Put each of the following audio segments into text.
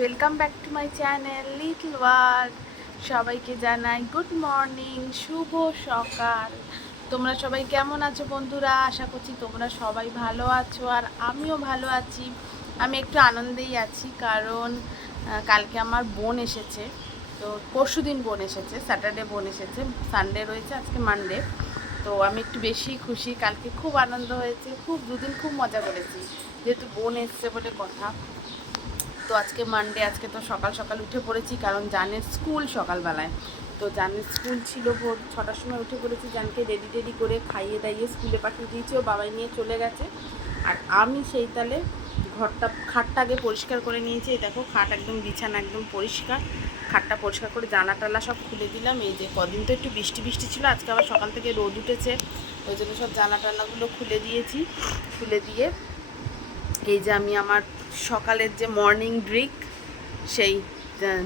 Welcome back to my channel little world সবাইকে জানাই good morning শুভ সকাল। তোমরা সবাই কেমন আছো বন্ধুরা? আশা করছি তোমরা সবাই ভালো আছো আর আমিও ভালো আছি। আমি একটু আনন্দেই আছি কারণ কালকে আমার বোন এসেছে। তো পরশু দিন বোন এসেছে স্যাটারডে বোন এসেছে সানডে রয়েছে, আজকে মানডে তো আমি একটু বেশি খুশি, কালকে খুব আনন্দ হয়েছে, খুব দুদিন খুব মজা করেছি। যেহেতু বোন এসছে বলে কথা। তো আজকে মানডে আজকে তো সকাল সকাল উঠে পড়েছি কারণ জানের স্কুল সকালবেলায়। তো জানের স্কুল ছিল ভোর ছটার সময় উঠে পড়েছি, জানকে রেডি টেডি করে খাইয়ে দাইয়ে স্কুলে পাঠিয়ে দিয়েছি, ও বাবাই নিয়ে চলে গেছে। আর আমি সেই তালে ঘরটা, খাটটা আগে পরিষ্কার করে নিয়েছি। এই দেখো, খাট একদম বিছানা একদম পরিষ্কার। খাটটা পরিষ্কার করে জানা টালা সব খুলে দিলাম। এই যে কদিন তো একটু বৃষ্টি বৃষ্টি ছিল, আজকে আবার সকাল থেকে রোদ উঠেছে। ওই জন্য সব জানা টালাগুলো খুলে দিয়েছি। খুলে দিয়ে এই যে আমি আমার সকালের যে মর্নিং ড্রিঙ্ক সেই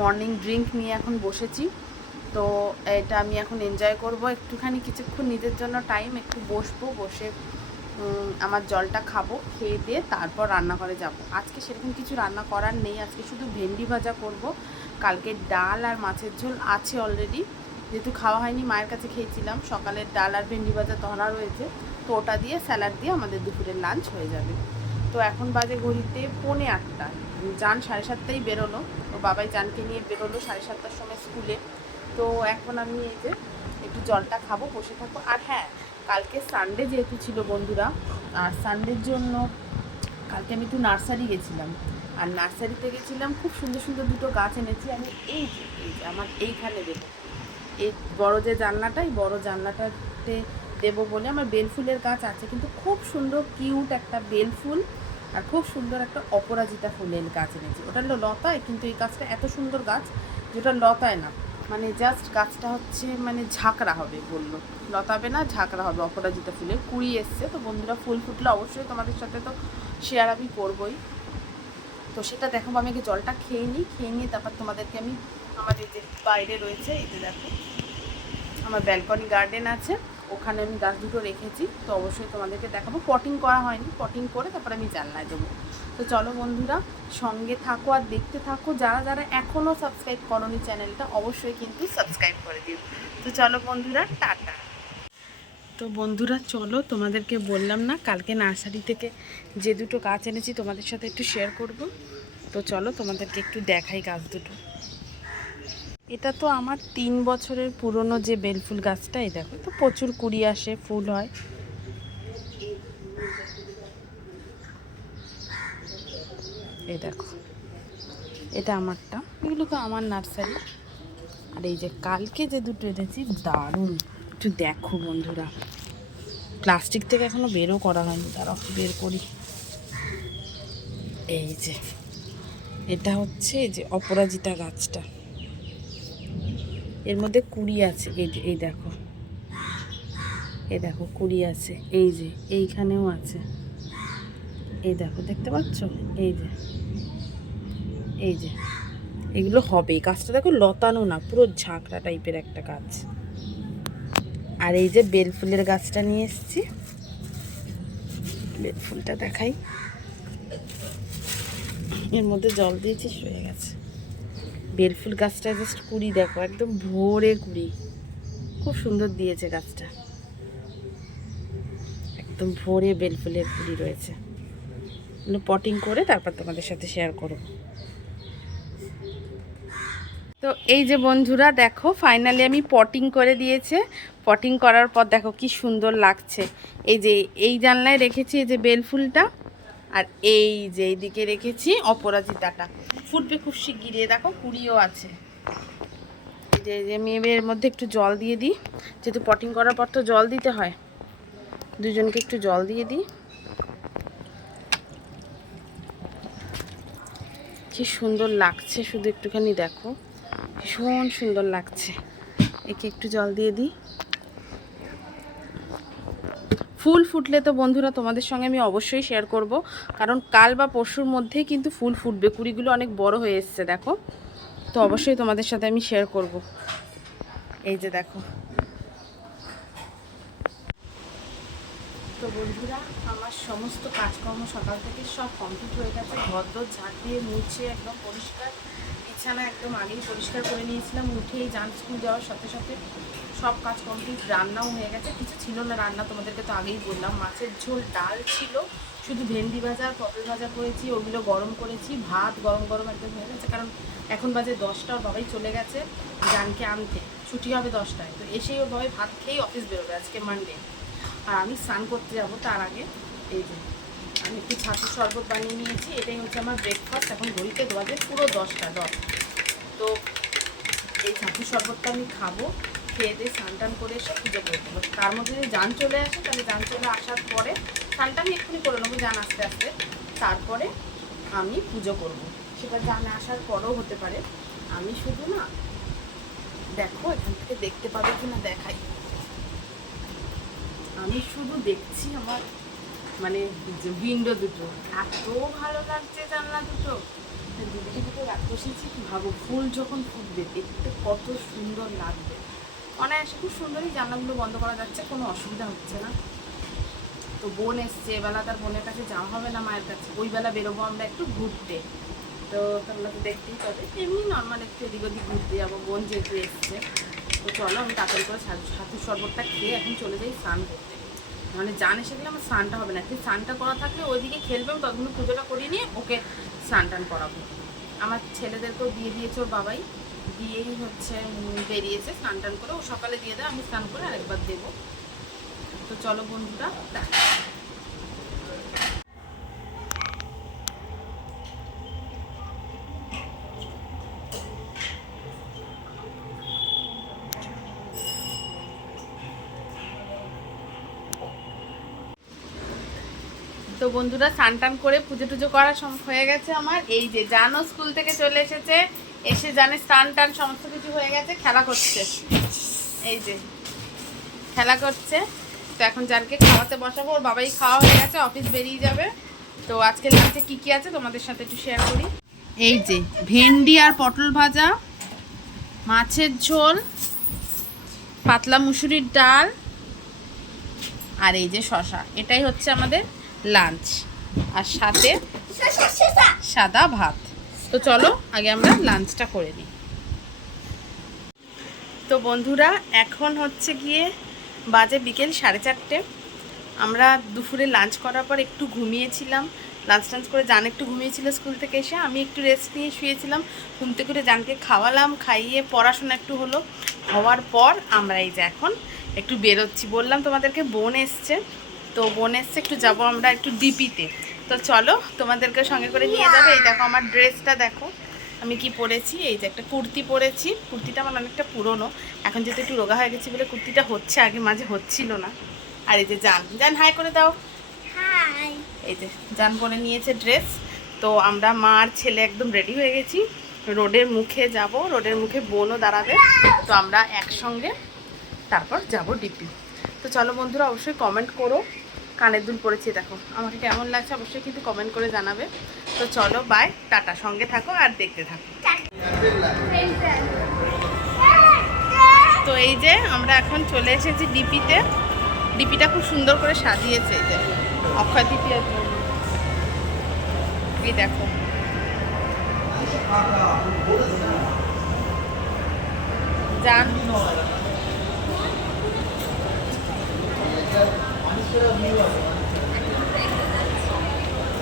মর্নিং ড্রিঙ্ক নিয়ে এখন বসেছি। তো এটা আমি এখন এনজয় করব। একটুখানি কিছুক্ষণ নিজের জন্য টাইম একটু বসবো, বসে আমার জলটা খাব, খেয়ে দিয়ে তারপর রান্নাঘরে যাব। আজকে সেরকম কিছু রান্না করার নেই। আজকে শুধু ভেন্ডি ভাজা করব। কালকে ডাল আর মাছের ঝোল আছে অলরেডি যেহেতু খাওয়া হয়নি, মায়ের কাছে খেয়েছিলাম। সকালের ডাল আর ভেন্ডি ভাজা ধরা রয়েছে। তো ওটা দিয়ে স্যালাড দিয়ে আমাদের দুপুরের লাঞ্চ হয়ে যাবে। তো এখন বাজে ঘড়িতে পৌনে আটটা। যান সাড়ে সাতটাই বেরোলো। তো বাবাই জানকে নিয়ে বেরোলো সাড়ে সাতটার সময় স্কুলে। তো এখন আমি এই যে একটু জলটা খাব, বসে থাকব। আর হ্যাঁ কালকে সানডে যেহেতু ছিল বন্ধুরা, আর সানডের জন্য কালকে আমি একটু নার্সারি গেছিলাম। আর নার্সারিতে গেছিলাম, খুব সুন্দর সুন্দর দুটো গাছ এনেছি। আমি এই যে এই যে আমার এইখানে দেবো। এই বড় যে জানলাটা এই বড় জানলাটাতে দেবো বলে আমার বেলফুলের গাছ আছে। কিন্তু খুব সুন্দর, কিউট একটা বেলফুল আর খুব সুন্দর একটা অপরাজিতা ফুলের গাছ এনেছি। ওটা হলো লতায়, কিন্তু এই গাছটা এত সুন্দর গাছ যেটা লতায় না। মানে জাস্ট গাছটা হচ্ছে মানে ঝাঁকড়া হবে বলল। লতাবে না, ঝাঁকড়া হবে অপরাজিতা ফুলের। কুড়ি এসছে, তো বন্ধুরা ফুল ফুটলে অবশ্যই তোমাদের সাথে তো শেয়ার আমি করবই। তো সেটা দেখো আমি আগে জলটা খেয়ে নিই। খেয়ে নিয়ে তারপর তোমাদেরকে আমি আমাদের যে বাইরে রয়েছে, এই যে দেখো, আমার ব্যালকনি গার্ডেন আছে। ওখানে আমি গাছ দুটো রেখেছি, তো অবশ্যই তোমাদেরকে দেখাবো। পটিং করা হয়নি পটিং করে তারপরে আমি জানলায় দেবো। তো চলো বন্ধুরা, সঙ্গে থাকো আর দেখতে থাকো। যারা যারা এখনও সাবস্ক্রাইব করনি চ্যানেলটা, অবশ্যই কিন্তু সাবস্ক্রাইব করে দিও। তো চলো বন্ধুরা, টাটা। তো বন্ধুরা, চলো তোমাদেরকে বললাম না, কালকে নার্সারি থেকে যে দুটো গাছ এনেছি তোমাদের সাথে একটু শেয়ার করব। তো চলো তোমাদেরকে একটু দেখাই গাছ দুটো। এটা তো আমার তিন বছরের পুরনো যে বেলফুল গাছটা, এই দেখো, তো প্রচুর কুড়ি আসে, ফুল হয়। এই দেখো, এটা আমারটা। এগুলো তো আমার নার্সারি। আর এই যে কালকে যে দুটো এনেছি, দারুণ। একটু দেখো বন্ধুরা। প্লাস্টিক থেকে এখনও বেরও করা হয়নি তারা বের করি। এই যে, এটা হচ্ছে এই যে অপরাজিতা গাছটা। এর মধ্যে কুড়ি আছে। এই যে, এই দেখো। এই দেখো, কুড়ি আছে। এই যে, এইখানেও আছে। এই দেখো, দেখতে পাচ্ছ? এই যে এই যে। এগুলো হবে গাছটা দেখো, লতানো না, পুরো ঝাঁকড়া টাইপের একটা গাছ আর এই যে বেল ফুলের গাছটা নিয়ে এসেছি। বেল ফুলটা দেখাই। এর মধ্যে জল দিয়েছি, শুয়ে গেছে। বেলফুল গাছটা জাস্ট কুড়ি দেখো, একদম ভোরে কুড়ি। খুব সুন্দর দিয়েছে গাছটা। একদম ভোরে বেলফুলের কুড়ি রয়েছে। পটিং করে তারপর তোমাদের সাথে শেয়ার করব। তো এই যে বন্ধুরা, দেখো ফাইনালি আমি পটিং করে দিয়েছে। পটিং করার পর দেখো কি সুন্দর লাগছে। এই যে, এই জানলায় রেখেছি এই যে বেলফুলটা। আর এই যে এইদিকে রেখেছি অপরাজিতাটা। ফুটবে খুব শিগগিরি দেখো কুড়িও আছে। যে যে আমি এর মধ্যে একটু জল দিয়ে দিই। যেহেতু পটিং করার পর তো জল দিতে হয়। দুজনকে একটু জল দিয়ে দিই। কি সুন্দর লাগছে, শুধু একটুখানি দেখো। ভীষণ সুন্দর লাগছে। একে একটু জল দিয়ে দিই। ফুল ফুটলে তো বন্ধুরা তোমাদের সঙ্গে আমি অবশ্যই শেয়ার করব। কারণ কাল বা পরশুর মধ্যেই কিন্তু ফুল ফুটবে। কুড়িগুলো অনেক বড় হয়ে এসছে, দেখো। তো অবশ্যই তোমাদের সাথে আমি শেয়ার করব। এই যে দেখো। তো বন্ধুরা, আমার সমস্ত কাজকর্ম সকাল থেকে সব কমপ্লিট হয়ে গেছে। ঘর দর ঝাড় দিয়ে মুছে একদম পরিষ্কার, বিছানা একদম আগেই পরিষ্কার করে নিয়েছিলাম, উঠেই যান স্কুল যাওয়ার সাথে সাথে সব কাজ কমপ্লিট রান্নাও হয়ে গেছে। কিছু ছিল না রান্না, তোমাদেরকে তো আগেই বললাম, মাছের ঝোল, ডাল ছিল। শুধু ভেন্ডি ভাজা, পটল ভাজা করেছি, ওগুলো গরম করেছি, ভাত গরম গরম একদম হয়ে গেছে, কারণ এখন বাজে দশটা ওর বাবাই চলে গেছে জানকে আনতে। ছুটি হবে দশটায়, তো এসেই ওর বাবাই ভাত খেয়েই অফিস বেরোবে আজকে মানডে আর আমি স্নান করতে যাব তার আগে। এই যে, আমি একটু ছাতুর শরবত বানিয়ে নিয়েছি, এটাই হচ্ছে আমার ব্রেকফাস্ট এখন ঘড়িতে বাজে পুরো দশটা, দশ। তো এই ছাতুর শরবতটা আমি খাব, খেয়ে দিয়ে স্নান টান করে এসে পুজো করে দেবো। তার মধ্যে যদি যান চলে আসে, তাহলে যান চলে আসার পরে স্নানটা আমি এক্ষুনি করে নেব যান আস্তে আস্তে। তারপরে আমি পুজো করব। সেটা জানে আসার পরেও হতে পারে। আমি শুধু না, দেখো এখান থেকে দেখতে পাবে কি না দেখাই। আমি শুধু দেখছি আমার মানে উইন্ডো দুটো। এত ভালো লাগছে জানলা দুটো। দিদিকে দুটো রাখ বসেছি ভাবো, ফুল যখন ফুটবে, দেখতে কত সুন্দর লাগবে। অনায়াসে খুব সুন্দরই জানলাগুলো বন্ধ করা যাচ্ছে, কোনো অসুবিধা হচ্ছে না। তো বোন এসছে, এবেলা তার বোনের কাছে যাওয়া হবে না মায়ের কাছে। ওই বেলা বেরোবো আমরা একটু ঘুরতে। তো তোমরা তো দেখতেই পাবে, এমনি নর্মাল একটু এদিক ওদিক ঘুরতে যাব, বোন যেহেতু এসছে। তো চলো আমি তাড়াতাড়ি করে ছাতু ছাতুর শরবতটা খেয়ে এখন চলে যাই স্নান করতে। মানে জান এসে গেলে আমার স্নানটা হবে না। একটু স্নানটা করা থাকলে ওইদিকে খেলবে, আমি ততক্ষণ পুজোটা করিয়ে নিয়ে ওকে স্নান টান করাবো। আমার ছেলেদেরকেও দিয়ে দিয়েছে ওর বাবাই। দিয়েই হচ্ছে বেরিয়েছে স্নান টান করে। ও সকালে দিয়ে দেয়, আমি স্নান করে আরেকবার দেবো। তো চলো বন্ধুরা, দেখা। তো বন্ধুরা স্নান টান করে পুজো টুজো করা হয়ে গেছে আমার। এই যে জানো স্কুল থেকে চলে এসেছে, এসে জানে স্নান টান সমস্ত কিছু হয়ে গেছে, খেলা করছে। এই যে, খেলা করছে। তো এখন জানকে খাওয়াতে বসাবো, ওর বাবাই খাওয়া হয়ে গেছে, অফিস বেরিয়ে যাবে। তো আজকে লাঞ্চে কি কি আছে তোমাদের সাথে একটু শেয়ার করি। এই যে, ভেন্ডি আর পটল ভাজা, মাছের ঝোল, পাতলা মুসুরির ডাল, আর এই যে শশা এটাই হচ্ছে আমাদের লাঞ্চ আর সাথে সাদা ভাত। তো চলো আগে আমরা লাঞ্চটা করে নিই। তো বন্ধুরা এখন হচ্ছে গিয়ে বাজে বিকেল সাড়ে চারটে। আমরা দুপুরে লাঞ্চ করার পর একটু ঘুমিয়েছিলাম। লাঞ্চ টাঞ্চ করে জান একটু ঘুমিয়েছিল স্কুল থেকে এসে আমি একটু রেস্ট নিয়ে শুয়েছিলাম। ঘুমতে করে জানকে খাওয়ালাম খাইয়ে পড়াশোনা একটু হলো। হওয়ার পর আমরা এই যে এখন একটু বেরোচ্ছি। বললাম তোমাদেরকে বোন এসছে। তো বোন এসছে একটু যাব আমরা একটু ডিপিতে তো। চলো তোমাদেরকে সঙ্গে করে নিয়ে যাবে। এই দেখো আমার ড্রেসটা দেখো। আমি কি পরেছি? এই যে একটা কুর্তি পরেছি। কুর্তিটা আমার অনেকটা পুরনো। এখন যেহেতু একটু রোগা হয়ে গেছে বলে কুর্তিটা হচ্ছে আগে মাঝে হচ্ছিল না। আর এই যে জান। জান হাই করে দাও। এই যে জান পরে নিয়েছে ড্রেস। তো আমরা মা আর ছেলে একদম রেডি হয়ে গেছি। রোডের মুখে যাব। রোডের মুখে বোনও দাঁড়াবে। তো আমরা একসঙ্গে তারপর যাব ডিপি তো চলো বন্ধুরা অবশ্যই কমেন্ট করো। কানের দুল পরেছি, দেখো। আমাকে কেমন লাগছে অবশ্যই কিন্তু কমেন্ট করে জানাবে। তো চলো বাই টাটা। সঙ্গে থাকো আর দেখতে থাকো। তো এই যে আমরা এখন চলে এসেছি ডিপিতে ডিপিটা খুব সুন্দর করে সাজিয়েছে এই যে। অক্ষয় তৃতীয়া এই দেখো। যান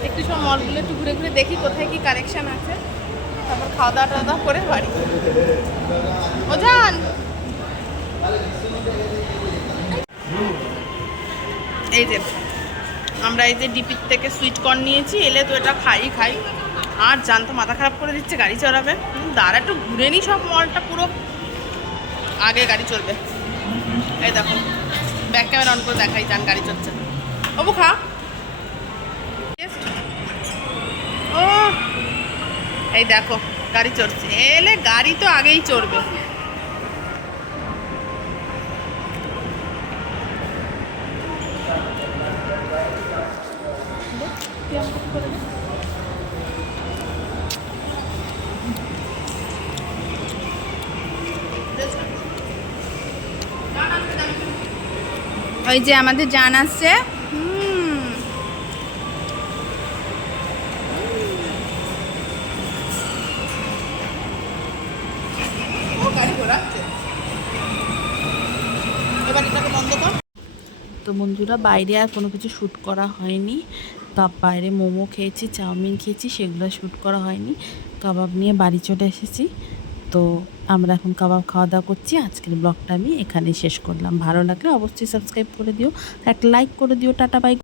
একটু সব মলগুলো একটু ঘুরে ঘুরে দেখি কোথায় কি কারেকশন আছে। তারপর খাওয়া দাওয়া টাওয়া করে বাড়ি। ও যান এই যে আমরা এই যে ডিপির থেকে সুইট কর্ন নিয়েছি এলে তো এটা খাই খাই। আর জান তো মাথা খারাপ করে দিচ্ছে গাড়ি হুম, দাঁড়া একটু ঘুরে নি সব মলটা পুরো। আগে গাড়ি চলবে এই দেখো। ব্যাক ক্যামেরা অন করে দেখাই যান, গাড়ি চলছে। অবু খা ও, এই দেখো, গাড়ি চড়ছে। এলে গাড়ি তো আগেই চড়বে। ওই যে আমাদের জান আসছে। তো বন্ধুরা বাইরে আর কোনো কিছু শ্যুট করা হয়নি। তা বাইরে মোমো খেয়েছি চাউমিন খেয়েছি সেগুলো শ্যুট করা হয়নি। কাবাব নিয়ে বাড়ি চলে এসেছি। তো আমরা এখন কাবাব খাওয়া দাওয়া করছি। আজকের ব্লগটা আমি এখানে শেষ করলাম। ভালো লাগলে অবশ্যই সাবস্ক্রাইব করে দিও। একটা লাইক করে দিও। Tata bye